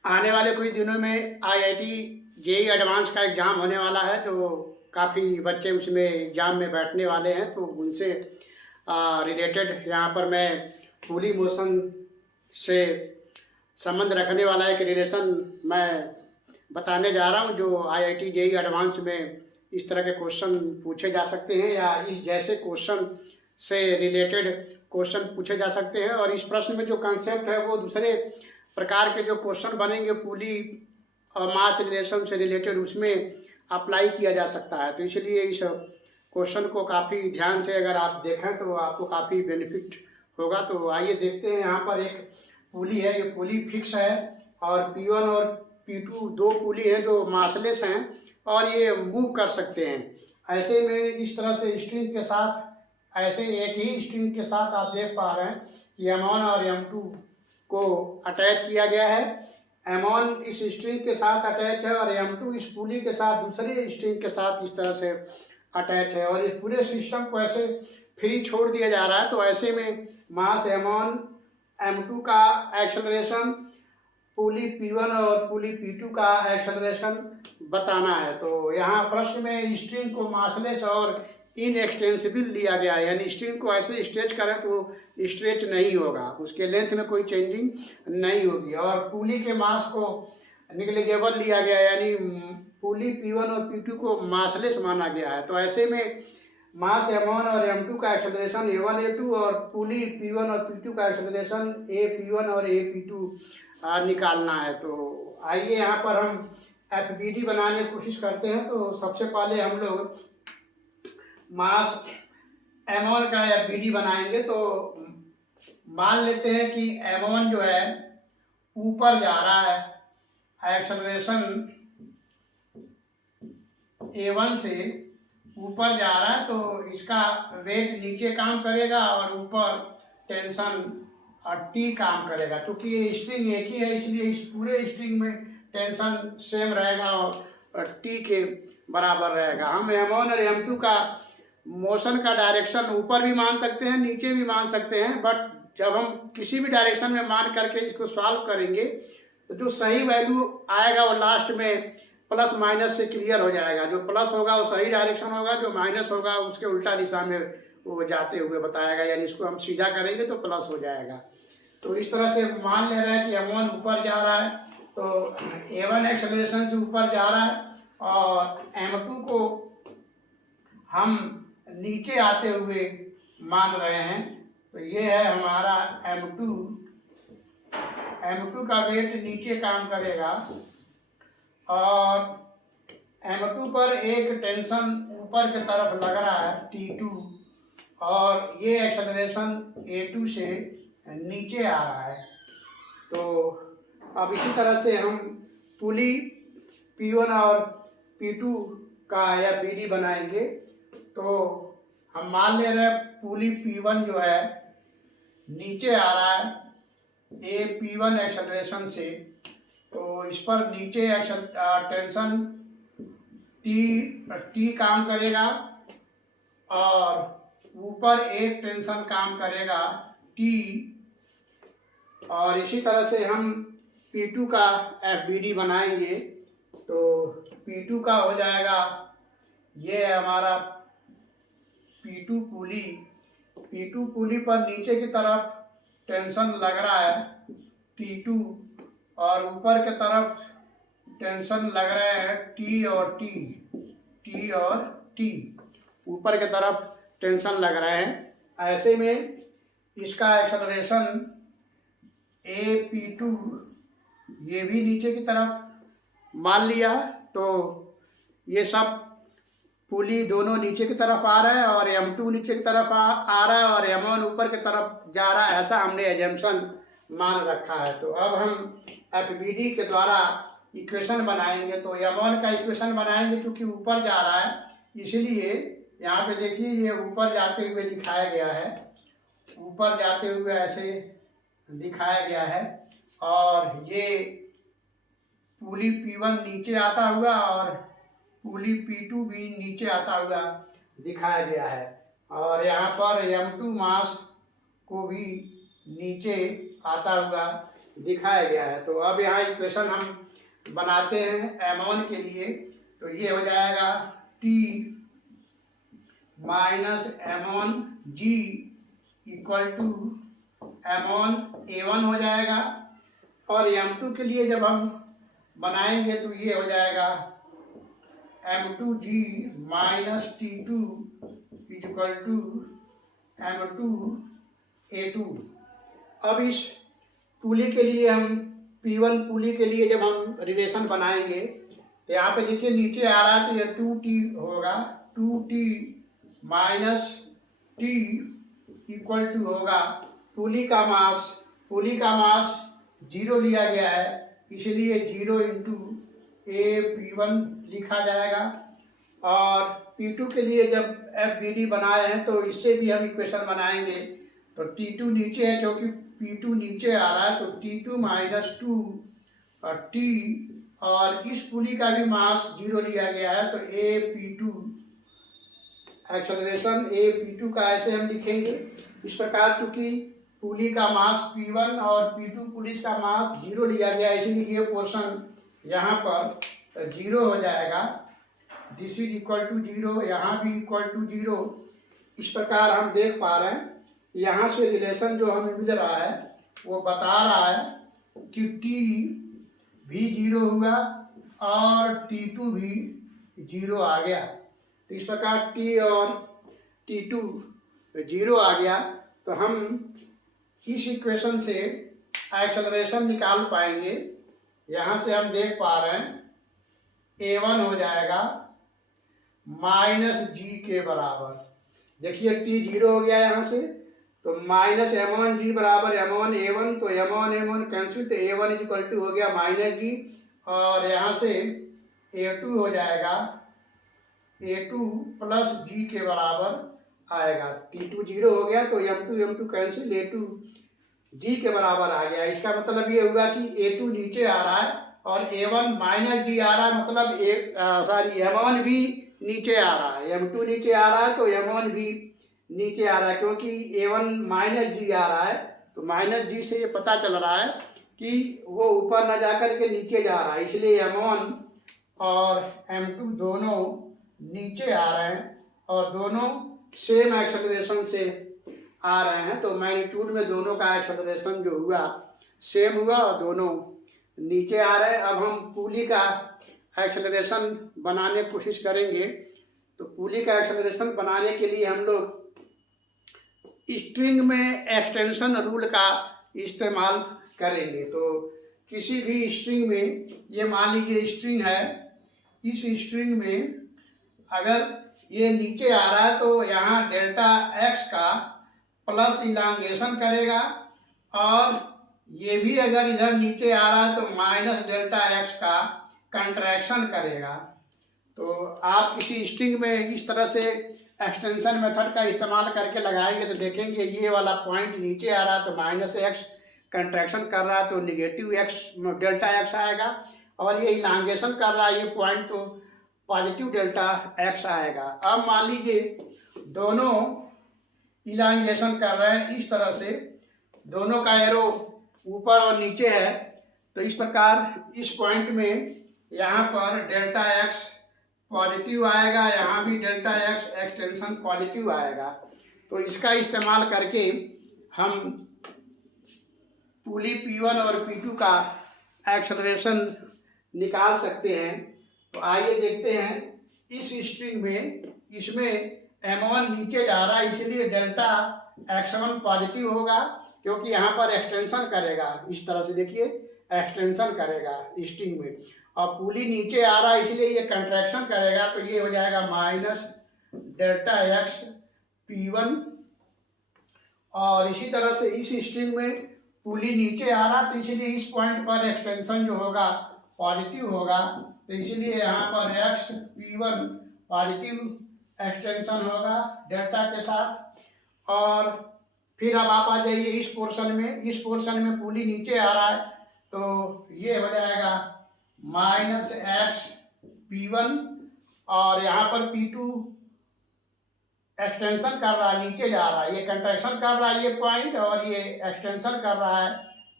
आने वाले कुछ दिनों में आईआईटी जेई एडवांस का एग्ज़ाम होने वाला है, तो काफ़ी बच्चे उसमें एग्ज़ाम में बैठने वाले हैं। तो उनसे रिलेटेड यहाँ पर मैं फुली मोशन से संबंध रखने वाला एक रिलेशन मैं बताने जा रहा हूँ, जो आईआईटी जेई एडवांस में इस तरह के क्वेश्चन पूछे जा सकते हैं या इस जैसे क्वेश्चन से रिलेटेड क्वेश्चन पूछे जा सकते हैं। और इस प्रश्न में जो कॉन्सेप्ट है वो दूसरे प्रकार के जो क्वेश्चन बनेंगे पुली मास रिलेशन से रिलेटेड, उसमें अप्लाई किया जा सकता है। तो इसलिए इस क्वेश्चन को काफ़ी ध्यान से अगर आप देखें तो आपको काफ़ी बेनिफिट होगा। तो आइए देखते हैं। यहाँ पर एक पुली है, ये पुली फिक्स है और P1 और P2 दो पुली हैं जो मासलेस हैं और ये मूव कर सकते हैं। ऐसे में इस तरह से स्ट्रिंग के साथ, ऐसे एक ही स्ट्रिंग के साथ आप देख पा रहे हैं कि M1 और M2 को अटैच किया गया है। M1 इस स्ट्रिंग के साथ अटैच है और M2 इस पुली के साथ दूसरे स्ट्रिंग के साथ इस तरह से अटैच है और इस पूरे सिस्टम को ऐसे फ्री छोड़ दिया जा रहा है। तो ऐसे में मास M1 M2 का एक्सेलरेशन, पुली P1 और पुली P2 का एक्सेलरेशन बताना है। तो यहाँ प्रश्न में स्ट्रिंग को मासलेस और इनएक्सटेंसिबल लिया गया है, यानी स्ट्रिंग को ऐसे स्ट्रेच करें तो स्ट्रेच नहीं होगा, उसके लेंथ में कोई चेंजिंग नहीं होगी। और पुली के मास को निगलिजेबल लिया गया है, यानी पुली P1 और P2 को मासलेस माना गया है। तो ऐसे में मास M1 और M2 का एक्सेलरेशन A1 A2 और पुली P1 और P2 का एक्सेलरेशन AP1 और AP2 निकालना है। तो आइए यहाँ पर हम FBD बनाने की कोशिश करते हैं। तो सबसे पहले हम लोग मास M1 का FBD बनाएंगे। तो मान लेते हैं कि M1 जो है ऊपर जा रहा है, एक्सेलरेशन A1 से ऊपर जा रहा है, तो इसका वेट नीचे काम करेगा और ऊपर टेंशन T काम करेगा। क्योंकि ये स्ट्रिंग एक ही है इसलिए इस पूरे स्ट्रिंग में टेंशन सेम रहेगा और T के बराबर रहेगा। हम M1 और M2 का मोशन का डायरेक्शन ऊपर भी मान सकते हैं, नीचे भी मान सकते हैं, बट जब हम किसी भी डायरेक्शन में मान करके इसको सॉल्व करेंगे तो जो सही वैल्यू आएगा वो लास्ट में प्लस माइनस से क्लियर हो जाएगा। जो प्लस होगा वो सही डायरेक्शन होगा, जो माइनस होगा उसके उल्टा दिशा में वो जाते हुए बताएगा, यानी इसको हम सीधा करेंगे तो प्लस हो जाएगा। तो इस तरह से मान ले रहे हैं कि M1 ऊपर जा रहा है, तो A1 एक्सेलरेशन से ऊपर जा रहा है और M2 को हम नीचे आते हुए मान रहे हैं। तो ये है हमारा M2। M2 का वेट नीचे काम करेगा और M2 पर एक टेंशन ऊपर की तरफ लग रहा है T2 और ये एक्सेलरेशन A2 से नीचे आ रहा है। तो अब इसी तरह से हम पुली P1 और P2 का FBD बनाएंगे। तो हम मान ले रहे हैं पुली P1 जो है नीचे आ रहा है AP1 एक्सेलरेशन से, तो इस पर नीचे टेंशन T काम करेगा और ऊपर एक टेंशन काम करेगा T। और इसी तरह से हम P2 का FBD बनाएंगे। तो P2 का हो जाएगा, ये है हमारा P2 पुली। P2 पुली पर नीचे की तरफ टेंशन लग रहा है T2 और ऊपर की तरफ टेंशन लग रहे हैं T और T ऊपर की तरफ टेंशन लग रहे हैं। ऐसे में इसका एक्सेलरेशन AP2 ये भी नीचे की तरफ मान लिया। तो ये सब पुली दोनों नीचे की तरफ आ रहा है और M2 नीचे की तरफ आ रहा है और M1 ऊपर की तरफ जा रहा है, ऐसा हमने एजम्पशन मान रखा है। तो अब हम FBD के द्वारा इक्वेशन बनाएंगे। तो M1 का इक्वेशन बनाएंगे, क्योंकि ऊपर जा रहा है इसलिए यहाँ पे देखिए ये ऊपर जाते हुए दिखाया गया है, ऊपर जाते हुए ऐसे दिखाया गया है और ये पुली P1 नीचे आता हुआ और पुली P2 भी नीचे आता हुआ दिखाया गया है। और यहाँ पर M2 मास को भी नीचे आता हुआ दिखाया गया है। तो अब यहाँ इक्वेशन हम बनाते हैं M1 के लिए, तो ये हो जाएगा T minus M1G equal to M1 A1 हो जाएगा। और M2 के लिए जब हम बनाएंगे तो ये हो जाएगा M2G minus T2 equal to M2 A2। अब इस पुली के लिए हम P1 पुली के लिए जब हम रिलेशन बनाएंगे तो यहाँ पे देखिए नीचे आ रहा है तो ये 2T होगा, 2T minus T equal to होगा पुली का मास 0 लिया गया है, इसलिए 0 इंटू P1 लिखा जाएगा। और P2 के लिए जब FBD बनाए हैं तो इससे भी हम इक्वेशन बनाएंगे। तो T2 नीचे है क्योंकि P2 नीचे आ रहा है, तो T2 माइनस 2 और T, और इस पुली का भी मास 0 लिया गया है, तो AP2 एक्सेलरेशन AP2 का ऐसे हम लिखेंगे इस प्रकार, क्योंकि पुली का मास P1 और P2 पुलिस का मास 0 लिया गया, इसलिए ये पोर्शन यहाँ पर 0 हो जाएगा। दिस इज इक्वल टू 0, यहाँ भी इक्वल टू 0। इस प्रकार हम देख पा रहे हैं यहाँ से रिलेशन जो हमें मिल रहा है वो बता रहा है कि T भी 0 हुआ और T2 भी 0 आ गया। तो इस प्रकार T और T2 0 आ गया, तो हम इस इक्वेशन से एक्सेलरेशन निकाल पाएंगे। यहाँ से हम देख पा रहे हैं A1 हो जाएगा माइनस G के बराबर। देखिए T 0 हो गया यहाँ से, तो माइनस M1G बराबर M1 A1, तो M1 M1 कैंसिल, तो A1 इज इक्वल टू हो गया माइनस G, और यहाँ से A2 हो जाएगा A2 प्लस G के बराबर आएगा। T2 0 हो गया तो M2 कैंसिल, A2 G के बराबर आ गया। इसका मतलब ये हुआ कि A2 नीचे आ रहा है और A1 माइनस G आ रहा है, मतलब M1 भी नीचे आ रहा है। M2 नीचे आ रहा है तो M1 भी नीचे आ रहा है, क्योंकि A1 माइनस G आ रहा है, तो माइनस G से ये पता चल रहा है कि वो ऊपर न जाकर के नीचे जा रहा है, इसलिए M1 और M2 दोनों नीचे आ रहे हैं और दोनों सेम एक्सेलरेशन से आ रहे हैं। तो मैग्नीट्यूड में दोनों का एक्सेलरेशन जो हुआ सेम हुआ और दोनों नीचे आ रहे हैं। अब हम पुली का एक्सेलरेशन बनाने की कोशिश करेंगे। तो पुली का एक्सेलरेशन बनाने के लिए हम लोग स्ट्रिंग में एक्सटेंशन रूल का इस्तेमाल करेंगे। तो किसी भी स्ट्रिंग में, ये मान लीजिए स्ट्रिंग है, इस स्ट्रिंग में अगर ये नीचे आ रहा है तो यहाँ डेल्टा x का प्लस इलांगेशन करेगा, और ये भी अगर इधर नीचे आ रहा है तो माइनस डेल्टा x का कंट्रैक्शन करेगा। तो आप किसी स्ट्रिंग में इस तरह से एक्सटेंशन मेथड का इस्तेमाल करके लगाएंगे तो देखेंगे ये वाला पॉइंट नीचे आ रहा है तो माइनस x कंट्रैक्शन कर रहा है तो निगेटिव x डेल्टा x आएगा, और ये इलांगेशन कर रहा है ये पॉइंट तो पॉजिटिव डेल्टा x आएगा। अब मान लीजिए दोनों इलांगेशन कर रहे हैं, इस तरह से दोनों का एरो ऊपर और नीचे है, तो इस प्रकार इस पॉइंट में यहाँ पर डेल्टा x पॉजिटिव आएगा, यहाँ भी डेल्टा x एक्सटेंशन पॉजिटिव आएगा। तो इसका इस्तेमाल करके हम पुली P1 और P2 का एक्सेलरेशन निकाल सकते हैं। तो आइए देखते हैं इस स्ट्रिंग में, इसमें M1 नीचे जा रहा है इसलिए डेल्टा x1 पॉजिटिव होगा, क्योंकि यहाँ पर एक्सटेंशन करेगा, इस तरह से देखिए एक्सटेंशन करेगा स्ट्रिंग में, और पुली नीचे आ रहा है इसलिए ये कंट्रैक्शन करेगा, तो ये हो जाएगा माइनस डेल्टा x P1। और इसी तरह से इस स्ट्रिंग में पुली नीचे आ रहा तो इसलिए इस पॉइंट पर एक्सटेंशन जो होगा पॉजिटिव होगा, तो इसलिए यहाँ पर x P1 पॉजिटिव एक्सटेंशन होगा डेल्टा के साथ। और फिर अब आप आ जाइए इस पोर्शन में पुली नीचे आ रहा है तो ये हो जाएगा माइनस x P1, और यहाँ पर P2 एक्सटेंशन कर रहा है, नीचे जा रहा है, ये कंट्रैक्शन कर रहा है ये पॉइंट, और ये एक्सटेंशन कर रहा है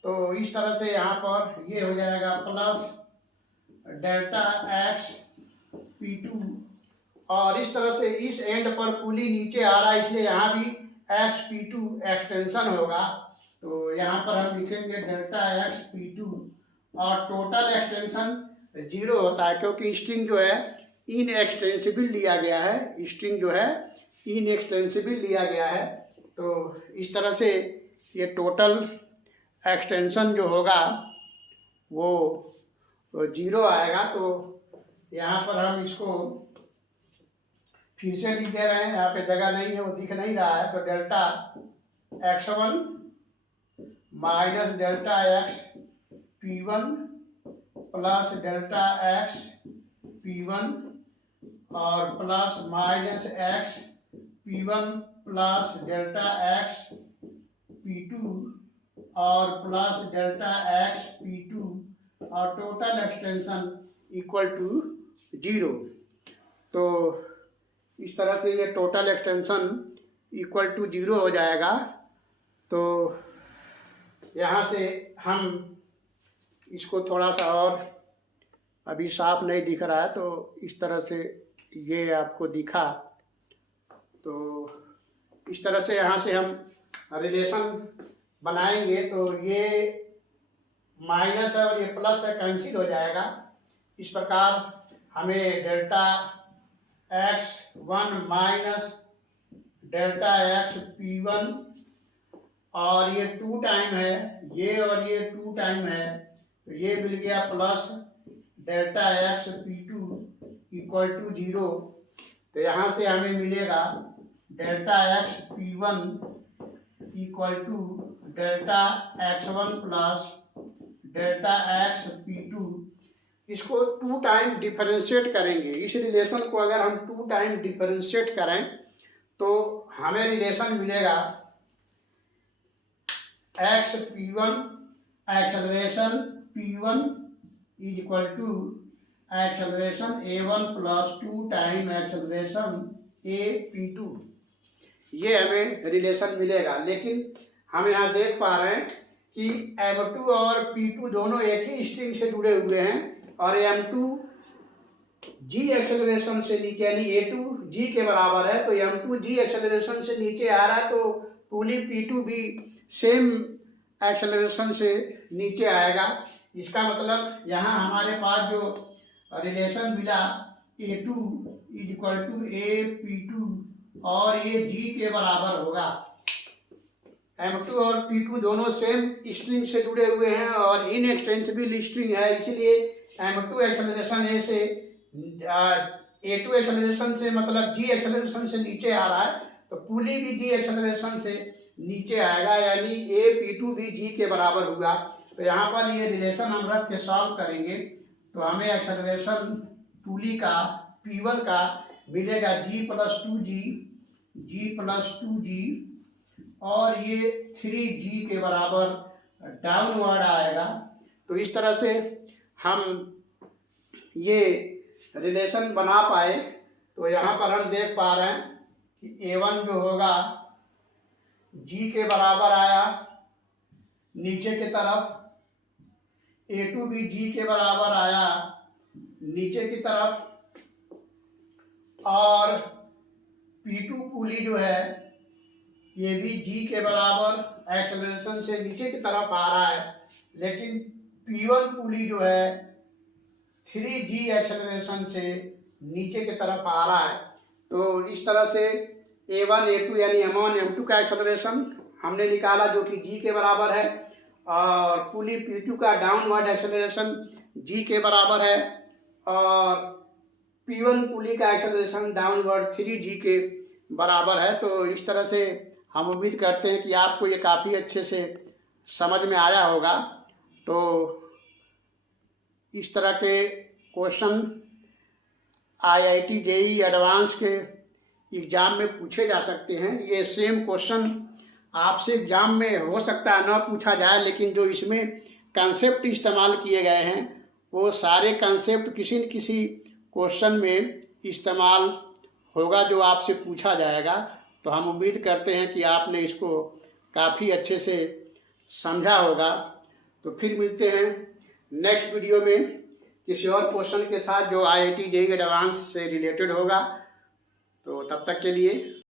तो इस तरह से यहाँ पर ये हो जाएगा प्लस डेल्टा एक्स P2, और इस तरह से इस एंड पर पुली नीचे आ रहा है इसलिए यहाँ भी एक्स P2 एक्सटेंशन होगा। तो यहाँ पर हम लिखेंगे डेल्टा एक्स P2, और टोटल एक्सटेंशन 0 होता है क्योंकि स्ट्रिंग जो है इनएक्सटेंसिबल लिया गया है, स्ट्रिंग जो है इनएक्सटेंसिबल लिया गया है। तो इस तरह से ये टोटल एक्सटेंशन जो होगा वो 0 आएगा। तो यहाँ पर हम इसको फिर से लिख दे रहे हैं, यहाँ पे जगह नहीं है वो दिख नहीं रहा है। तो delta x1 minus delta x P1 plus delta x P1 और plus minus x P1 plus delta x P2 और प्लस डेल्टा एक्स P2 और टोटल एक्सटेंशन इक्वल टू 0। तो इस तरह से ये टोटल एक्सटेंशन इक्वल टू 0 हो जाएगा। तो यहाँ से हम इसको थोड़ा सा और, अभी साफ नहीं दिख रहा है तो इस तरह से ये आपको दिखा। तो इस तरह से यहाँ से हम रिलेशन बनाएंगे तो ये माइनस है और ये प्लस है, कैंसिल हो जाएगा। इस प्रकार हमें delta x1 minus delta x P1 और ये 2 टाइम है, ये और ये 2 टाइम है, तो ये मिल गया plus delta x P2 equal to 0। तो यहाँ से हमें मिलेगा delta x P1 equal to delta x1 plus delta x P2। इसको 2 टाइम डिफरेंशिएट करेंगे। इस रिलेशन को अगर हम 2 टाइम डिफरेंशिएट करें तो हमें रिलेशन मिलेगा x P1 acceleration P1 is equal to acceleration A1 plus 2 time acceleration P2। ये हमें रिलेशन मिलेगा। लेकिन हम यहाँ देख पा रहे हैं कि M2 और P2 दोनों एक ही स्ट्रिंग से जुड़े हुए हैं और M2 G एक्सेलरेशन से नीचे यानी A2 G के बराबर है, तो M2 G एक्सेलरेशन से नीचे आ रहा है तो पुली P2 भी सेम एक्सेलरेशन से नीचे आएगा। इसका मतलब यहाँ हमारे पास जो रिलेशन मिला A2 is equal to P2 और ये G के बराबर होगा। M2 और P2 दोनों सेम स्ट्रिंग से जुड़े हुए हैं और इनएक्सटेंसिबल स्ट्रिंग है, इसलिए M2 एक्सेलरेशन A से A2 एक्सेलरेशन से मतलब G एक्सेलरेशन से नीचे आ रहा है तो पुली भी G एक्सेलरेशन से नीचे आएगा, यानी P2 भी G के बराबर हुआ। तो यहाँ पर ये रिलेशन हम रख के सॉल्व करेंगे तो हमें एक्सेलरेशन पुली का P1 का मिलेगा G प्लस 2G और ये 3G के बराबर डाउनवर्ड आएगा। तो इस तरह से हम ये रिलेशन बना पाए। तो यहाँ पर हम देख पा रहे हैं कि A1 जो होगा G के बराबर आया नीचे की तरफ, A2 भी G के बराबर आया नीचे की तरफ, और P2 पुली जो है ये भी G के बराबर एक्सेलरेशन से नीचे की तरफ आ रहा है, लेकिन P1 पुली जो है 3G एक्सेलरेशन से नीचे की तरफ आ रहा है। तो इस तरह से A1 A2 यानी M1 M2 का एक्सेलरेशन हमने निकाला जो कि G के बराबर है, और पुली P2 का डाउनवर्ड एक्सेलरेशन G के बराबर है, और P1 पुली का एक्सेलरेशन डाउनवर्ड 3G के बराबर है। तो इस तरह से हम उम्मीद करते हैं कि आपको ये काफ़ी अच्छे से समझ में आया होगा। तो इस तरह के क्वेश्चन IIT JEE एडवांस के एग्ज़ाम में पूछे जा सकते हैं। ये सेम क्वेश्चन आपसे एग्ज़ाम में हो सकता है ना पूछा जाए, लेकिन जो इसमें कंसेप्ट इस्तेमाल किए गए हैं वो सारे कंसेप्ट किसी न किसी क्वेश्चन में इस्तेमाल होगा जो आपसे पूछा जाएगा। तो हम उम्मीद करते हैं कि आपने इसको काफ़ी अच्छे से समझा होगा। तो फिर मिलते हैं नेक्स्ट वीडियो में किसी और क्वेश्चन के साथ जो IIT JEE एडवांस से रिलेटेड होगा। तो तब तक के लिए